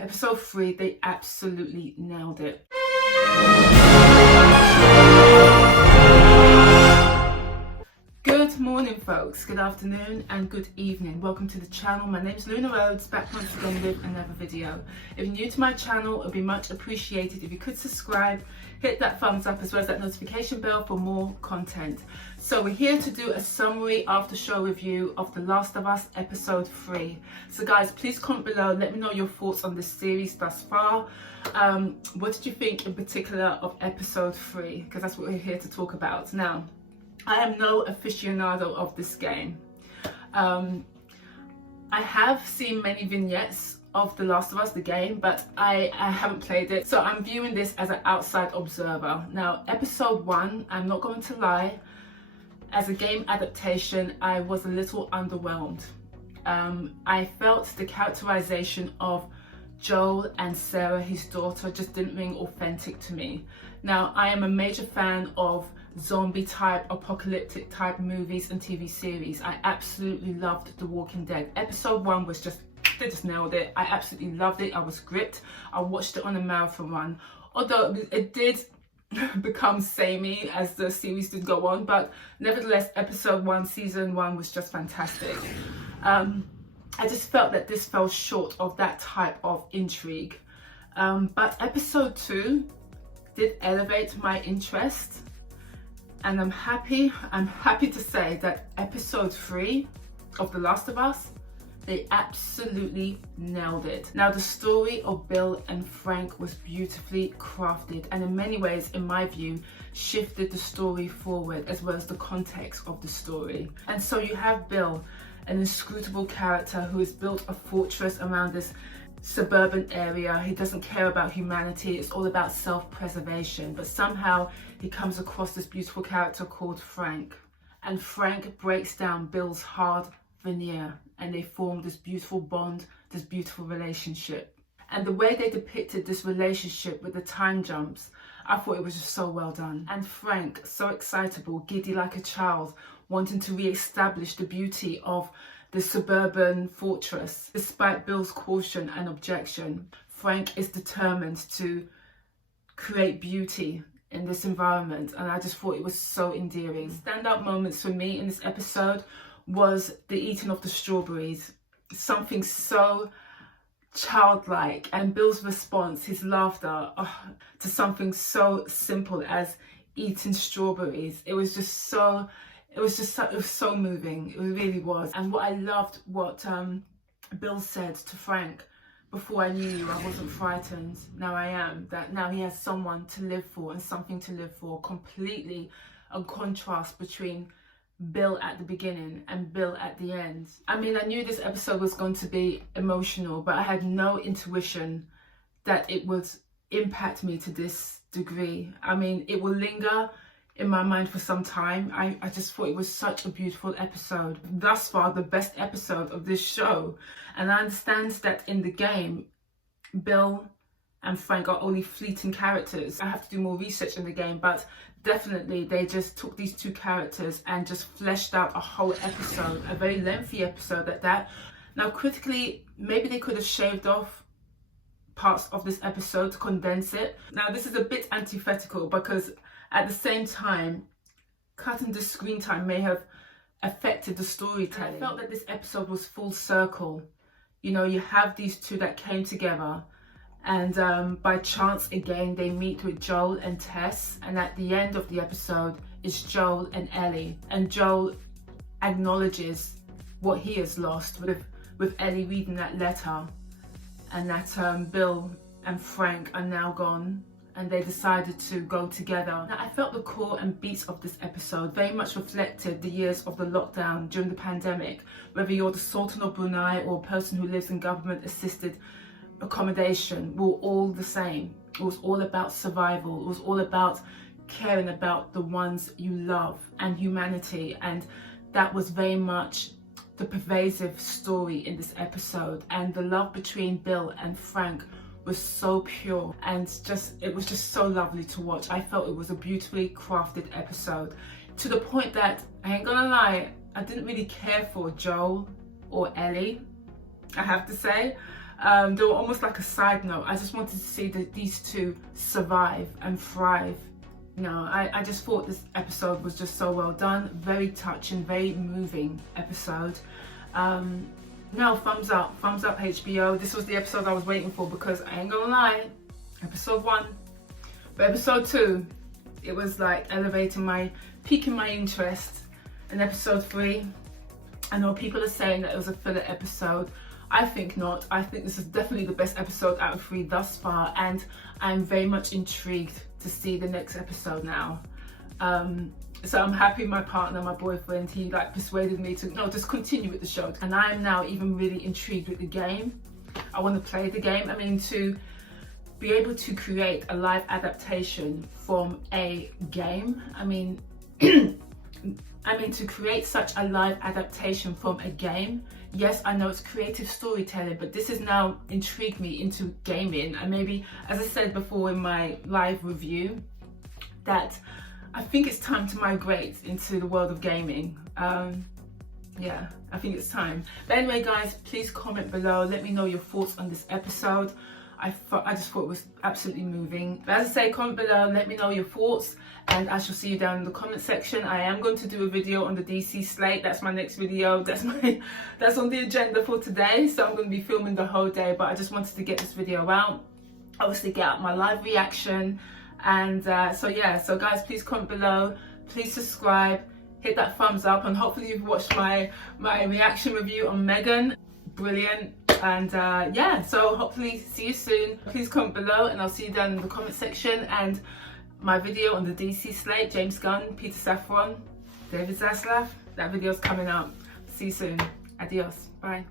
Episode 3, they absolutely nailed it. Good morning, folks, good afternoon and good evening. Welcome to the channel. My name is Luna Rhodes, back once again with another video. If you're new to my channel, it would be much appreciated if you could subscribe, hit that thumbs up as well as that notification bell for more content. So we're here to do a summary after show review of The Last of Us episode 3. So guys, please comment below, let me know your thoughts on this series thus far. What did you think in particular of episode 3? Because that's what we're here to talk about. Now, I am no aficionado of this game. I have seen many vignettes of The Last of Us, the game, but I haven't played it. So I'm viewing this as an outside observer. Now, episode 1, I'm not going to lie, as a game adaptation, I was a little underwhelmed. I felt the characterization of Joel and Sarah, his daughter, just didn't ring authentic to me. Now, I am a major fan of zombie type, apocalyptic type movies and TV series. I absolutely loved The Walking Dead. Episode 1 was just, they just nailed it. I absolutely loved it. I was gripped. I watched it on a marathon run. Although it did become samey as the series did go on, but nevertheless, episode 1, season 1 was just fantastic. I just felt that this fell short of that type of intrigue. But episode 2 did elevate my interest. And I'm happy to say that episode 3 of The Last of Us, they absolutely nailed it. Now, the story of Bill and Frank was beautifully crafted and in many ways, in my view, shifted the story forward as well as the context of the story. And so you have Bill, an inscrutable character who has built a fortress around this suburban area. He doesn't care about humanity. It's all about self-preservation. But somehow he comes across this beautiful character called Frank. And Frank breaks down Bill's hard veneer and they form this beautiful bond, this beautiful relationship. And the way they depicted this relationship with the time jumps, I thought it was just so well done. And Frank, so excitable, giddy like a child, wanting to re-establish the beauty of the suburban fortress. Despite Bill's caution and objection, Frank is determined to create beauty in this environment, and I just thought it was so endearing. Standout moments for me in this episode was the eating of the strawberries. Something so childlike, and Bill's response, his laughter, to something so simple as eating strawberries. It was so moving. It really was. And what I loved, what Bill said to Frank: before I knew you, I wasn't frightened. Now I am. That now he has someone to live for and something to live for. Completely a contrast between Bill at the beginning and Bill at the end. I mean, I knew this episode was going to be emotional, but I had no intuition that it would impact me to this degree. I mean, it will linger in my mind for some time. I just thought it was such a beautiful episode. Thus far, the best episode of this show. And I understand that in the game, Bill and Frank are only fleeting characters. I have to do more research in the game, but definitely they just took these two characters and just fleshed out a whole episode, a very lengthy episode at that. Now, critically, maybe they could have shaved off parts of this episode to condense it. Now, this is a bit antithetical because at the same time, cutting the screen time may have affected the storytelling. I felt that this episode was full circle. You know, you have these two that came together, and by chance again they meet with Joel and Tess, and at the end of the episode is Joel and Ellie, and Joel acknowledges what he has lost with Ellie reading that letter, and that Bill and Frank are now gone and they decided to go together. Now, I felt the core and beats of this episode very much reflected the years of the lockdown during the pandemic. Whether you're the Sultan of Brunei or a person who lives in government assisted accommodation, we're all the same. It was all about survival. It was all about caring about the ones you love and humanity, and that was very much the pervasive story in this episode. And the love between Bill and Frank was so pure, and it was just so lovely to watch. I felt it was a beautifully crafted episode, to the point that, I ain't gonna lie, I didn't really care for Joel or Ellie, I have to say. They were almost like a side note. I just wanted to see that these two survive and thrive. I just thought this episode was just so well done, very touching, very moving episode. No, thumbs up HBO. This was the episode I was waiting for, because I ain't gonna lie, episode 1, but episode 2, it was like piquing my interest. And episode 3, I know people are saying that it was a filler episode. I think not. I think this is definitely the best episode out of 3 thus far, and I'm very much intrigued to see the next episode now. So I'm happy my partner, my boyfriend, he like persuaded me to just continue with the show, and I am now even really intrigued with the game. I want to play the game. I mean, to be able to create a live adaptation from a game, I mean to create such a live adaptation from a game, yes, I know it's creative storytelling, but this has now intrigued me into gaming. And maybe, as I said before in my live review, that I think it's time to migrate into the world of gaming. Yeah, I think it's time. But anyway, guys, please comment below. Let me know your thoughts on this episode. I just thought it was absolutely moving. But as I say, comment below, let me know your thoughts, and I shall see you down in the comment section. I am going to do a video on the DC slate. That's my next video. That's on the agenda for today. So I'm going to be filming the whole day, but I just wanted to get this video out. Obviously get out my live reaction. And so yeah, so guys, please comment below, please subscribe, hit that thumbs up, and hopefully you've watched my reaction review on Megan. Brilliant. And yeah, so hopefully see you soon. Please comment below, and I'll see you down in the comment section. And my video on the DC slate, James Gunn, Peter Safran, David Zaslav, that video's coming out. See you soon. Adios. Bye.